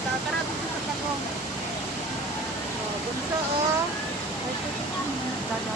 Tara, dito sa pagong. Bunso, oh. May tutok ang dada.